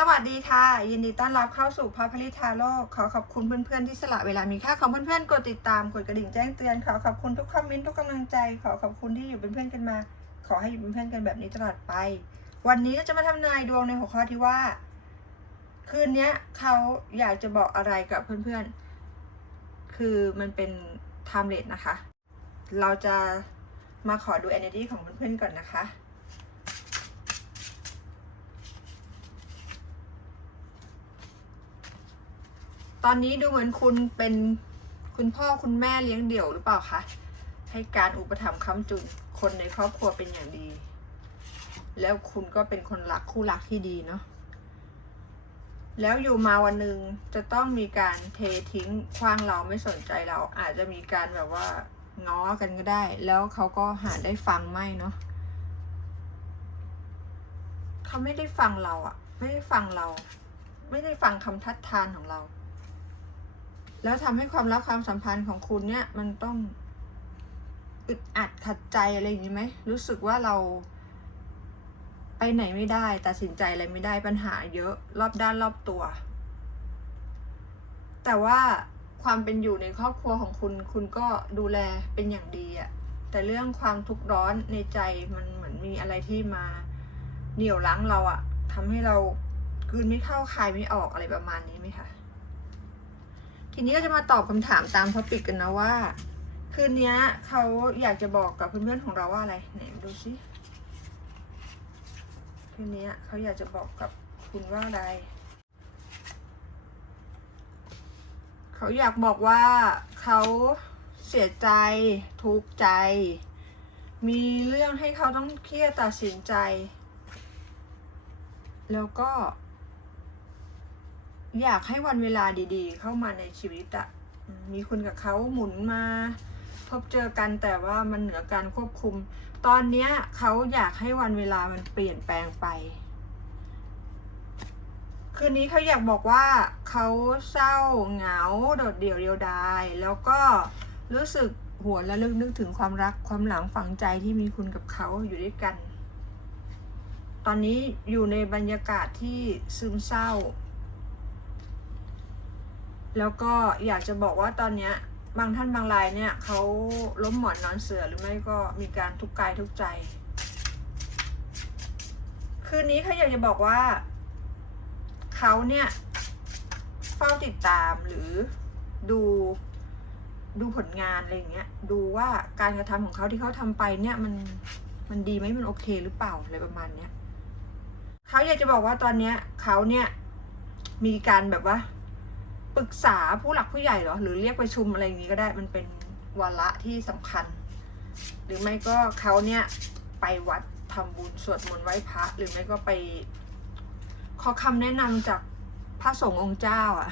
สวัสดีค่ะ ยินดีต้อนรับเข้าสู่พาพลิทาโลกขอขอบคุณเพื่อนๆที่สละเวลามีค่าของเพื่อนๆกดติดตามกดกระดิ่งแจ้งเตือน ขอขอบคุณทุกคอมเมนต์ทุกกำลังใจ ขอขอบคุณที่อยู่เป็นเพื่อนกันมา ขอให้อยู่เป็นเพื่อนกันแบบนี้ตลอดไป วันนี้ก็จะมาทำนายดวงในหัวข้อที่ว่า คืนนี้เขาอยากจะบอกอะไรกับเพื่อนๆ คือมันเป็น timeless นะคะ เราจะมาขอดู energy ของเพื่อนๆก่อนนะคะ ตอนนี้ดูเหมือนคุณเป็นคุณพ่อคุณแม่เลี้ยงเดี่ยวหรือเปล่าคะให้การอุปถัมภ์ค้ำจุนคนในครอบครัวเป็นอย่างดี แล้วคุณก็เป็นคนรักคู่รักที่ดีเนาะแล้วอยู่มาวันหนึ่งจะต้องมีการเททิ้งคว้างเราไม่สนใจเรา อาจจะมีการแบบว่าง้อกันก็ได้ แล้วเขาก็หาได้ฟังไม่เนาะเขาไม่ได้ฟังเราอะไม่ได้ฟังเรา ไม่ได้ฟังคำทัดทานของเรา แล้วทำให้ความรักความสัมพันธ์ของคุณเนี่ย มันต้องอึดอัดขัดใจอะไรอย่างนี้ไหมรู้สึกว่าเรา ไปไหนไม่ได้ตัดสินใจอะไรไม่ได้ปัญหาเยอะ รอบด้านรอบตัว แต่ว่าความเป็นอยู่ในครอบครัวของคุณ คุณก็ดูแลเป็นอย่างดีอะแต่เรื่องความทุกข์ร้อนในใจมันเหมือนมีอะไรที่มาเหนี่ยวรั้งเราอะทำให้เรากืนไม่เข้าคายไม่ออกอะไรประมาณนี้ไหมคะ ทีนี้ก็จะมาตอบคำถามตามท็อปิกกันนะว่า คืนนี้เขาอยากจะบอกกับเพื่อนๆของเราว่าอะไรไหนมาดูสิคืนนี้เขาอยากจะบอกกับคุณว่าอะไร เขาอยากบอกว่าเขาเสียใจทุกข์ใจ มีเรื่องให้เขาต้องเครียดตัดสินใจ แล้วก็ อยากให้วันเวลาดีๆ เข้ามาในชีวิตอะมีคุณกับเขาหมุนมา พบเจอกันแต่ว่ามันเหนือการควบคุม ตอนเนี้ยเขาอยากให้วันเวลามันเปลี่ยนแปลงไป คืนนี้เขาอยากบอกว่าเขาเศร้าเหงาโดดเดี่ยวเดียวดาย แล้วก็รู้สึกหัวและลึกนึกถึงความรักความหลังฝังใจที่มีคุณกับเขาอยู่ด้วยกัน ตอนนี้อยู่ในบรรยากาศที่ซึมเศร้า แล้วก็อยากจะบอกว่าตอนเนี้ยบางท่านบางรายเนี่ยเขาล้มหมอนนอนเสือหรือไม่ก็มีการทุกกายทุกใจ คืนนี้เขาอยากจะบอกว่าเขาเนี่ยเฝ้าติดตามหรือดูดูผลงานอะไรอย่างเงี้ยดูว่าการกระทำของเขาที่เขาทำไปเนี่ยมันมันดีไหมมันโอเคหรือเปล่าอะไรประมาณเนี้ยเขาอยากจะบอกว่าตอนเนี้ยเขาเนี่ยมีการแบบว่า ปรึกษาผู้หลักผู้ใหญ่หรอ หรือเรียกประชุมอะไรอย่างนี้ก็ได้มันเป็นวาระที่สำคัญ หรือไม่ก็เขาเนี่ยไปวัดทำบุญสวดมนต์ไหว้พระ หรือไม่ก็ไป ขอคำแนะนำจากพระสงฆ์องค์เจ้าอะ่ะ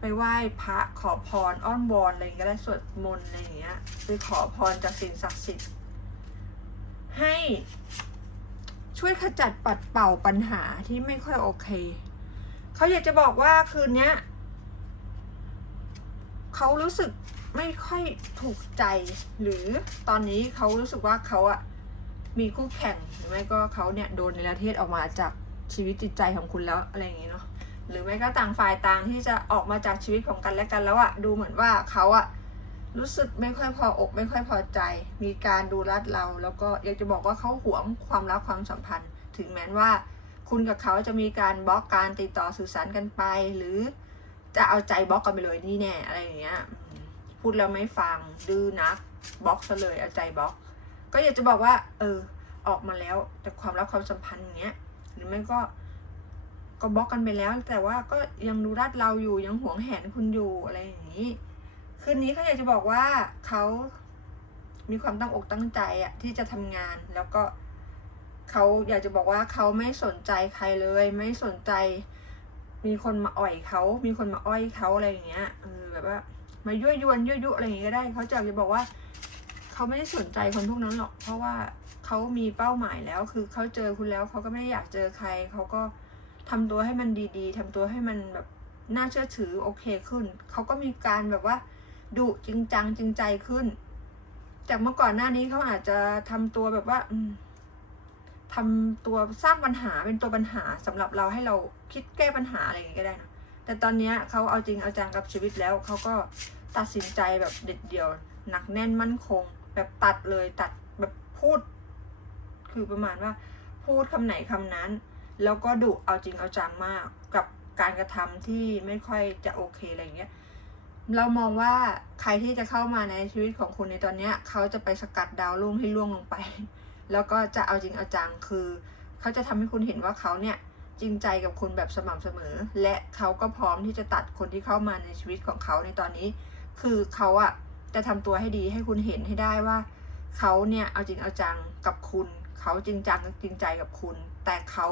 ไปไหว้พระขอพรอ้อนวอนอะไรก็ได้สวดมนต์อะไรอย่างเงี้ยไปขอพรจากสิ่งศักดิ์สิทธิ์ให้ช่วยขจัดปัดเป่าปัญหาที่ไม่ค่อยโอเค เขาอยากจะบอกว่าคืนนี้เขารู้สึกไม่ค่อยถูกใจ หรือตอนนี้เขารู้สึกว่าเขาอะมีคู่แข่งหรือไม่ก็เขาเนี่ยโดนในประเทศออกมาจากชีวิตจิตใจของคุณแล้วอะไรอย่างงี้เนาะหรือไม่ก็ต่างฝ่ายต่างที่จะออกมาจากชีวิตของกันและกันแล้วอะดูเหมือนว่าเขาอะรู้สึกไม่ค่อยพออก ไม่ค่อยพอใจ มีการดูรัดเรา แล้วก็อยากจะบอกว่าเขาหวงความรักความสัมพันธ์ ถึงแม้ว่า คุณกับเขาจะมีการบล็อกการติดต่อสื่อสารกันไป หรือจะเอาใจบล็อกกันไปเลยนี่แน่อะไรอย่างเงี้ยพูดแล้วไม่ฟังดื้อนักบล็อกซะเลยเอาใจบล็อก ก็อยากจะบอกว่า เออ ออกมาแล้วแต่ความรักความสัมพันธ์อย่างเงี้ย หรือไม่ก็ก็บล็อกกันไปแล้ว แต่ว่าก็ยังดูรัดเราอยู่ยังหวงแหนคุณอยู่อะไรอย่างนี้ คืนนี้เขาอยากจะบอกว่าเขามีความตั้งอกตั้งใจอะที่จะทำงานแล้วก็ เขาอยากจะบอกว่าเขาไม่สนใจใครเลย ไม่สนใจ มีคนมาอ่อยเขามีคนมาอ้อยเขาอะไรอย่างเงี้ยเออแบบว่ามายั่วยวนยั่วยุอะไรอย่างเงี้ยก็ได้เขาจะอยากจะบอกว่าเขาไม่ได้สนใจคนพวกนั้นหรอก เพราะว่าเขามีเป้าหมายแล้ว คือเขาเจอคุณแล้วเขาก็ไม่ได้อยากเจอใครเขาก็ทำตัวให้มันดีๆทำตัวให้มันแบบน่าเชื่อถือโอเคขึ้นเขาก็มีการแบบว่าดุจริงจังจริงใจขึ้น จากเมื่อก่อนหน้านี้เขาอาจจะทำตัวแบบว่าอื ทำตัวสร้างปัญหาเป็นตัวปัญหาสำหรับเราให้เราคิดแก้ปัญหาอะไรอย่างงี้ก็ได้นะแต่ตอนนี้เขาเอาจริงเอาจังกับชีวิตแล้วเขาก็ตัดสินใจแบบเด็ดเดี่ยว หนักแน่นมั่นคง แบบตัดเลยตัดแบบพูด คือประมาณว่าพูดคำไหนคำนั้น แล้วก็ดุเอาจริงเอาจังมากกับการกระทำที่ไม่ค่อยจะโอเคอะไรอย่างเงี้ยเรามองว่าใครที่จะเข้ามาในชีวิตของคุณในตอนนี้เขาจะไปสกัดดาวรุ่งให้ล่วงลงไป แล้วก็จะเอาจริงเอาจังคือ เขาจะทำให้คุณเห็นว่าเขาเนี่ยจริงใจกับคุณแบบสม่ำเสมอ และเขาก็พร้อมที่จะตัดคนที่เข้ามาในชีวิตของเขาในตอนนี้ คือเขาอะจะทำตัวให้ดีให้คุณเห็นให้ได้ว่าเขาเนี่ยเอาจริงเอาจังกับคุณ เขาจริงจังจริงใจกับคุณ แต่เขา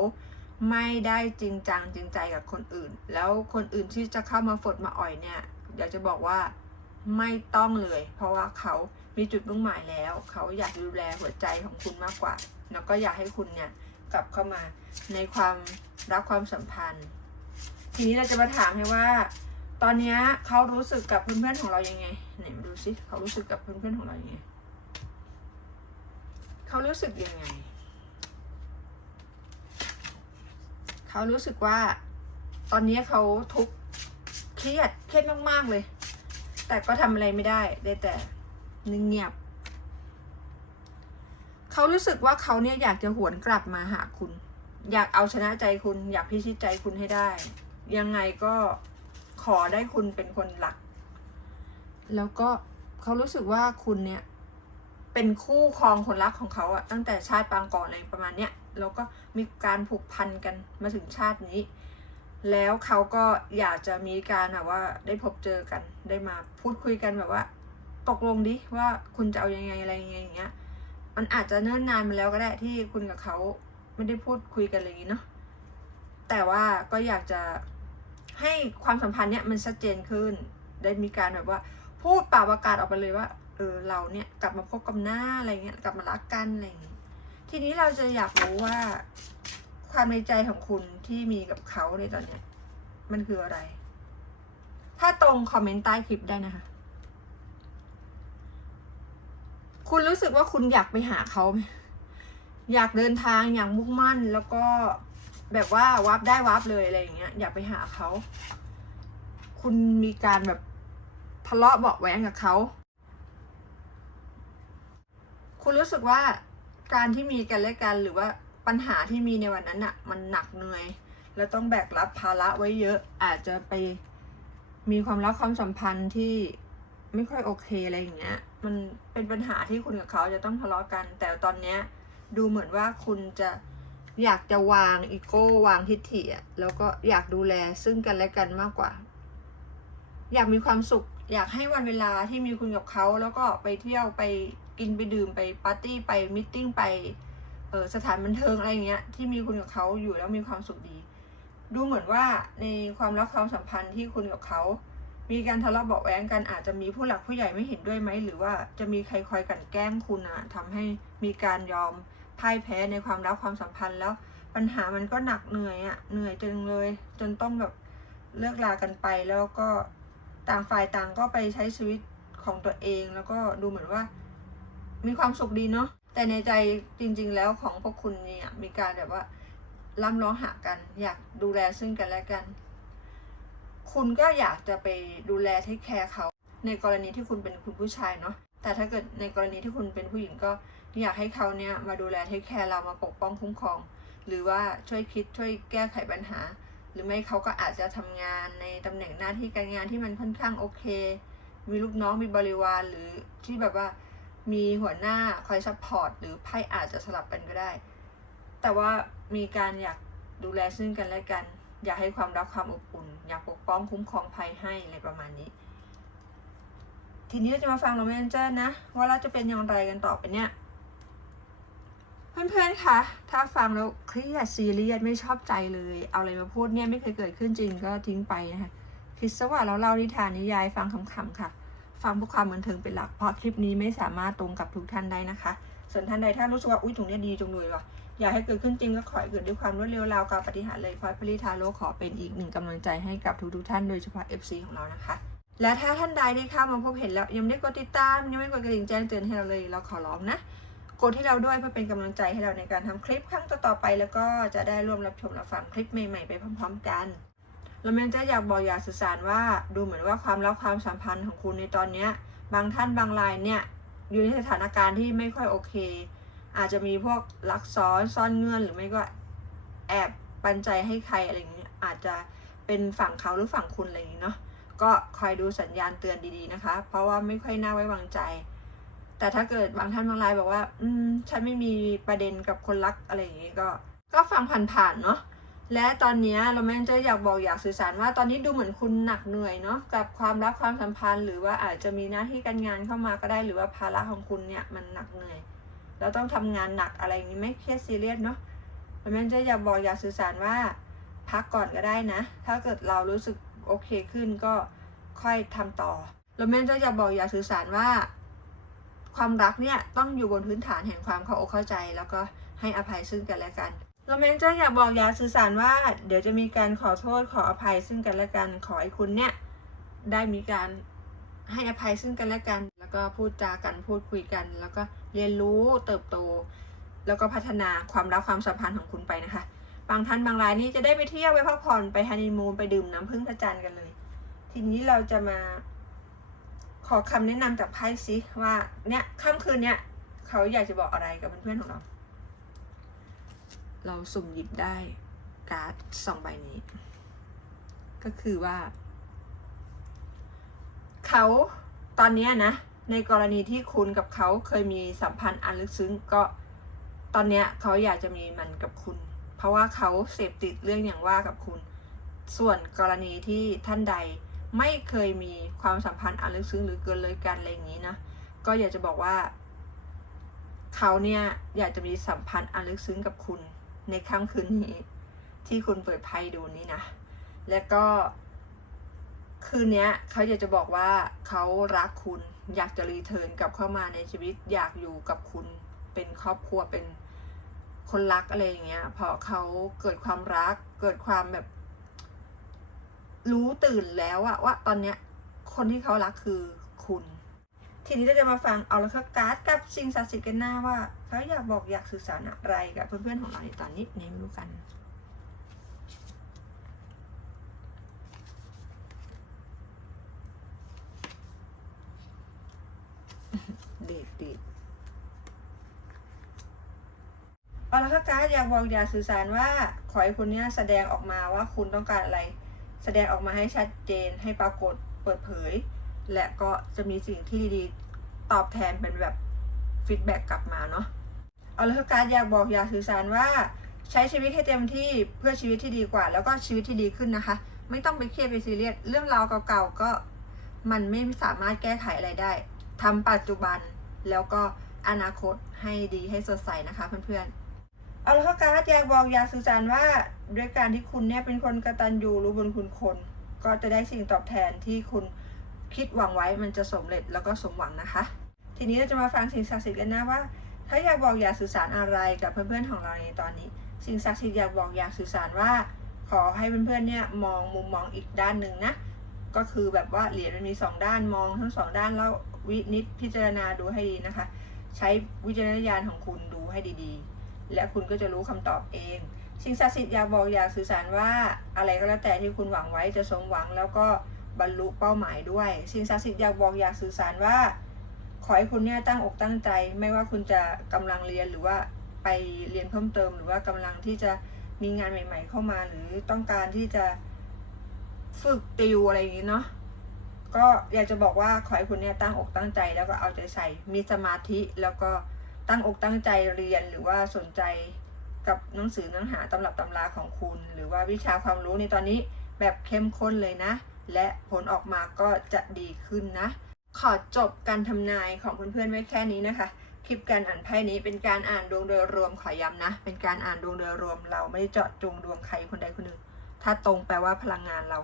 ไม่ได้จริงจังจริงใจกับคนอื่น แล้วคนอื่นที่จะเข้ามาฝดมาอ่อยเนี่ยอยากจะบอกว่าไม่ต้องเลย เพราะว่าเขา มีจุดมุ่งหมายแล้ว เขาอยากดูแลหัวใจของคุณมากกว่า แล้วก็อยากให้คุณเนี่ยกลับเข้ามาในความรักความสัมพันธ์ ทีนี้เราจะมาถามให้ว่า ตอนนี้เขารู้สึกกับเพื่อนๆของเรายังไงไหนมาดูสิเขารู้สึกกับเพื่อนๆของเรายังไงเขารู้สึกยังไง เขารู้สึกว่า ตอนนี้เขาทุกข์เครียดเครียดมากๆเลย แต่ก็ทำอะไรไม่ได้ได้แต่ เงียบเขารู้สึกว่าเขาเนี่ยอยากจะหวนกลับมาหาคุณ อยากเอาชนะใจคุณ อยากพิชิตใจคุณให้ได้ ยังไงก็ขอได้คุณเป็นคนหลัก แล้วก็เขารู้สึกว่าคุณเนี่ย เป็นคู่ครองคนรักของเขาอะตั้งแต่ชาติปางก่อนอะไรประมาณเนี้ยแล้วก็มีการผูกพันกันมาถึงชาตินี้ แล้วเขาก็อยากจะมีการแบบว่าได้พบเจอกันได้มาพูดคุยกันแบบว่า ตกลงดิว่าคุณจะเอายังไงอะไรยังไงอย่างเงี้ย มันอาจจะเนิ่นนานมาแล้วก็ได้ที่คุณกับเขาไม่ได้พูดคุยกันอะไรอย่างงี้เนาะแต่ว่าก็อยากจะให้ความสัมพันธ์เนี้ยมันชัดเจนขึ้น ได้มีการแบบว่า พูดป่าประกาศออกไปเลยว่าเออเราเนี่ยกลับมาพบกันหน้าอะไรเงี้ยกลับมารักกันอะไรอย่างงี้ทีนี้เราจะอยากรู้ว่าความในใจของคุณที่มีกับเขาในตอนเนี้ยมันคืออะไร ถ้าตรงคอมเมนต์ใต้คลิปได้นะคะ คุณรู้สึกว่าคุณอยากไปหาเขาไหมอยากเดินทางอย่างมุ่งมั่น แล้วก็แบบว่าวับได้วับเลยอะไรอย่างเงี้ย อยากไปหาเขา คุณมีการแบบทะเลาะเบาะแว้งกับเขา คุณรู้สึกว่าการที่มีกันและกันหรือว่าปัญหาที่มีในวันนั้นอะมันหนักเหนื่อย แล้วต้องแบกรับภาระไว้เยอะอาจจะไปมีความรักความสัมพันธ์ที่ไม่ค่อยโอเคอะไรอย่างเงี้ย มันเป็นปัญหาที่คุณกับเขาจะต้องทะเลาะกัน แต่ตอนเนี้ยดูเหมือนว่าคุณจะอยากจะวางอีโก้วางทิฐิอะแล้วก็อยากดูแลซึ่งกันและกันมากกว่า อยากมีความสุข อยากให้วันเวลาที่มีคุณกับเขาแล้วก็ไปเที่ยวไปกินไปดื่มไปปาร์ตี้ไปมิทติ้งไปเออสถานบันเทิงอะไรอย่างเงี้ยที่มีคุณกับเขาอยู่แล้วมีความสุขดี ดูเหมือนว่าในความรักความสัมพันธ์ที่คุณกับเขา มีการทะเลาะเบาแว้งกันอาจจะมีผู้หลักผู้ใหญ่ไม่เห็นด้วยไหมหรือว่าจะมีใครคอยกลันแกล้งคุณอะทำให้มีการยอมพ่ายแพ้ในความรักความสัมพันธ์แล้วปัญหามันก็หนักเหนื่อยอะเหนื่อยจังเลย จนต้องแบบเลิกลากันไปแล้วก็ต่างฝ่ายต่างก็ไปใช้ชีวิตของตัวเอง แล้วก็ดูเหมือนว่า มีความสุขดีเนาะแต่ในใจจริง ๆ แล้วของพวกคุณเนี่ยมีการแบบว่าล่ำร้องหากัน อยากดูแลซึ่งกันและกัน คุณก็อยากจะไปดูแลเทคแคร์เขาในกรณีที่คุณเป็นคุณผู้ชายเนาะแต่ถ้าเกิดในกรณีที่คุณเป็นผู้หญิงก็อยากให้เขาเนี่ยมาดูแลเทคแคร์เรามาปกป้องคุ้มครอง หรือว่าช่วยคิดช่วยแก้ไขปัญหา หรือไม่เขาก็อาจจะทำงานในตำแหน่งหน้าที่การงานที่มันค่อนข้างโอเค มีลูกน้องมีบริวารหรือที่แบบว่ามีหัวหน้าคอยซัพพอร์ตหรือไพ่อาจจะสลับกันก็ได้ แต่ว่ามีการอยากดูแลซึ่งกันและกัน อยากให้ความรักความอบอุ่น อยากปกป้องคุ้มครองภัยให้อะไรประมาณนี้ ทีนี้เราจะมาฟังเราเมนเจอร์นะ ว่าเราจะเป็นอย่างไรกันต่อไปเนี่ยเพื่อนๆ คะ ถ้าฟังแล้วเครียดซีเรียสไม่ชอบใจเลย เอาอะไรมาพูดเนี่ยไม่เคยเกิดขึ้นจริงก็ทิ้งไปนะคะคิดซะว่าเราเล่านิทานนิยายฟังขำๆค่ะ ฟังเพื่อความบันเทิงเป็นหลัก เพราะคลิปนี้ไม่สามารถตรงกับทุกท่านได้นะคะ ส่วนท่านใดถ้ารู้สึกว่าอุ้ยตรงเนี้ยดีจังเลยว่ะ อยากให้เกิดขึ้นจริงก็ขอให้เกิดด้วยความรวดเร็วราวกับปฏิหารเลยพอยพลิทาโลขอเป็นอีกหนึ่งกำลังใจให้กับทุกๆท่านโดยเฉพาะ FC ของเรานะคะ และถ้าท่านใดได้เข้ามาพบเห็นแล้ว ยังไม่ได้กดติดตาม ยังไม่กดกระดิ่งแจ้งเตือนให้เราเลยเราขอร้องนะกดให้เราด้วยเพื่อเป็นกำลังใจให้เราในการทำคลิปครั้งต่อๆไป แล้วก็จะได้ร่วมรับชมรับฟังคลิปใหม่ๆไปพร้อม ๆ กันแล้วแม่จะอยากบอกอยากสื่อสารว่าดูเหมือนว่าความรักความสัมพันธ์ของคุณในตอนเนี้บางท่านบางรายเนี่ยอยู่ในสถานการณ์ที่ไม่ค่อยโอเค อาจจะมีพวกลักซ้อนซ่อนเงื่อนหรือไม่ก็แอบปันใจให้ใครอะไรอย่างเงี้ยอาจจะเป็นฝั่งเขาหรือฝั่งคุณอะไรอย่างงี้เนาะก็คอยดูสัญญาณเตือนดีๆนะคะ เพราะว่าไม่ค่อยน่าไว้วางใจ แต่ถ้าเกิดบางท่านบางรายบอกว่า อืมฉันไม่มีประเด็นกับคนรักอะไรอย่างงี้ก็ ก็ฟังผ่านๆเนาะและตอนนี้เราแม่จะอยากบอกอยากสื่อสารว่าตอนนี้ดูเหมือนคุณหนักเหนื่อยเนาะกับความรักความสัมพันธ์ หรือว่าอาจจะมีหน้าที่การงานเข้ามาก็ได้หรือว่าภาระของคุณเนี่ยมันหนักเหนื่อย แล้วต้องทำงานหนักอะไรอย่างนี้ไม่เครียดซีเรียสเนาะเราแม่งจะอยากบอกอยากสื่อสารว่าพักก่อนก็ได้นะ ถ้าเกิดเรารู้สึกโอเคขึ้นก็ค่อยทำต่อเรแม่จะอยากบอกอยากสื่อสารว่า ความรักเนี่ยต้องอยู่บนพื้นฐานแห่งความเข้าอกเข้าใจ แล้วก็ให้อภัยซึ่งกันและกันเราเมนเจอร์อยากบอกอยากสื่อสารว่า เดี๋ยวจะมีการขอโทษขออภัยซึ่งกันและกันขอให้คุณเนี่ยได้มีการให้อภัยซึ่งกันและกัน ก็พูดจากันพูดคุยกัน แล้วก็เรียนรู้เติบโต แล้วก็พัฒนาความรักความสัมพันธ์ของคุณไปนะคะ บางท่านบางรายนี่จะได้ไปเที่ยวไปพักผ่อนไปฮันนีมูนไปดื่มน้ำพึ่งพระจันทร์กันเลย ทีนี้เราจะมา ขอคำแนะนำจากไพ่ซิว่าเนี่ยค่ำคืนเนี่ยเขาอยากจะบอกอะไรกับเพื่อนๆของเรา เราสุ่มหยิบได้การ์ดสองใบนี้ ก็คือว่า เขาตอนเนี้ยนะ ในกรณีที่คุณกับเขาเคยมีสัมพันธ์อันลึกซึ้งก็ตอนเนี้ยเขาอยากจะมีมันกับคุณ เพราะว่าเขาเสพติดเรื่องอย่างว่ากับคุณ ส่วนกรณีที่ท่านใดไม่เคยมีความสัมพันธ์อันลึกซึ้งหรือเกินเลยกันอะไรอย่างนี้นะก็อยากจะบอกว่า เขาเนี่ยอยากจะมีสัมพันธ์อันลึกซึ้งกับคุณ ในค่ำคืนนี้ ที่คุณเปิดไพ่ดูนี้นะและก็ คืนเนี้ยเขาอยากจะบอกว่าเขารักคุณ อยากจะรีเทิร์นกลับเข้ามาในชีวิต อยากอยู่กับคุณเป็นครอบครัวเป็นคนรักอะไรอย่างเงี้ยพราะเขาเกิดความรัก เกิดความแบบ รู้ตื่นแล้วอะว่าตอนเนี้ยคนที่เขารักคือคุณ ทีนี้เราจะมาฟังเอาล้วก็การ์ดกับสิ่งศักดิ์สิทธิ์กันหน้าว่าเขาอยากบอกอยากสื่อสารอะไรกับเพื่อนๆของเราในตอนนี้ในไม่รู้กัน เด็ดเด็ดเอาล้วก็การ์ดอยากบอกอยากสื่อสารว่าขอให้คุณเนี่ยแสดงออกมาว่าคุณต้องการอะไร แสดงออกมาให้ชัดเจนให้ปรากฏเปิดเผย และก็จะมีสิ่งที่ดีๆ ตอบแทนเป็นแบบฟีดแบ็กกลับมาเนาะเอาล้วก็การดอยากบอกอยากสื่อสารว่าใช้ชีวิตให้เต็มที่เพื่อชีวิตที่ดีกว่า แล้วก็ชีวิตที่ดีขึ้นนะคะ ไม่ต้องไปเครียดไปซีเรียสเรื่องราวเก่าๆก็มันไม่สามารถแก้ไขอะไรได้ทำปัจจุบัน แล้วก็อนาคตให้ดีให้สดใสนะคะเพื่อนๆ เอาแล้วก็การอยากบอกอยากสื่อสารว่าด้วยการที่คุณเนี่ยเป็นคนกระตัญญูรู้บุญคุณคน ก็จะได้สิ่งตอบแทนที่คุณคิดหวังไว้มันจะสำเร็จแล้วก็สมหวังนะคะ ทีนี้เราจะมาฟังสิ่งศักดิ์สิทธิ์กันนะว่าถ้าอยากบอกอยากสื่อสารอะไรกับเพื่อนๆของเราในตอนนี้ สิ่งศักดิ์สิทธิ์อยากบอกอยากสื่อสารว่า ขอให้เพื่อนๆเนี่ยมองมุมมองอีกด้านหนึ่งนะก็คือแบบว่าเหรียญมันมีสองด้านมองทั้งสองด้านแล้ว วินิจพิจารณาดูให้ดีนะคะ ใช้วิจารณญาณของคุณดูให้ดีๆ และคุณก็จะรู้คำตอบเอง สิ่งศักดิ์สิทธิ์อยากบอกอยากสื่อสารว่าอะไรก็แล้วแต่ที่คุณหวังไว้จะสมหวังแล้วก็บรรลุเป้าหมายด้วย สิ่งศักดิ์สิทธิ์อยากบอกอยากสื่อสารว่า ขอให้คุณเนี่ยตั้งอกตั้งใจ ไม่ว่าคุณจะกำลังเรียนหรือว่าไปเรียนเพิ่มเติม หรือว่ากำลังที่จะมีงานใหม่ ๆ เข้ามา หรือต้องการที่จะฝึกติวอะไรอย่างนี้เนาะ ก็อยากจะบอกว่าขอให้คุณเนี่ยตั้งอกตั้งใจแล้วก็เอาใจใส่ มีสมาธิแล้วก็ตั้งอกตั้งใจเรียนหรือว่าสนใจกับหนังสือเนื้อหาตำรับตำราของคุณ หรือว่าวิชาความรู้ในตอนนี้แบบเข้มข้นเลยนะ และผลออกมาก็จะดีขึ้นนะ ขอจบการทำนายของเพื่อนๆไว้แค่นี้นะคะคลิปการอ่านไพ่นี้เป็นการอ่านดวงโดยรวมขอย้ำนะ เป็นการอ่านดวงโดยรวม เราไม่ได้เจาะจงดวงใครคนใดคนหนึ่ง ถ้าตรงแปลว่าพลังงานเรา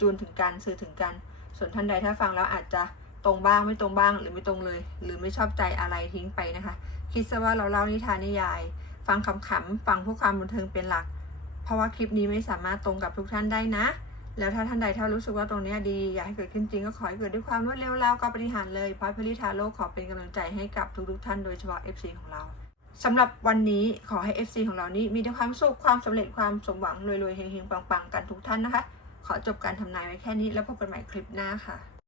จูนถึงกันสื่อถึงกัน ส่วนท่านใดถ้าฟังแล้วอาจจะตรงบ้างไม่ตรงบ้างหรือไม่ตรงเลย หรือไม่ชอบใจอะไรทิ้งไปนะคะ คิดซะว่าเราเล่านิทานนิยาย ฟังขำๆฟังเพื่อความบันเทิงเป็นหลัก เพราะว่าคลิปนี้ไม่สามารถตรงกับทุกท่านได้นะ แล้วถ้าท่านใดถ้ารู้สึกว่าตรงนี้ดี อยากให้เกิดขึ้นจริงก็ขอให้เกิดด้วยความรวดเร็วแล้วก็ปฏิหารเลยเพราะพลิธาโลกขอเป็นกำลังใจให้กับทุกๆท่านโดยเฉพาะ FC ของเราสำหรับวันนี้ขอให้ FC ของเรานี้มีแต่ความสุขความสำเร็จความสมหวังรวยๆเฮงๆปังๆกันทุกท่านนะคะ ขอจบการทำนายไว้แค่นี้แล้วพบกันใหม่คลิปหน้าค่ะ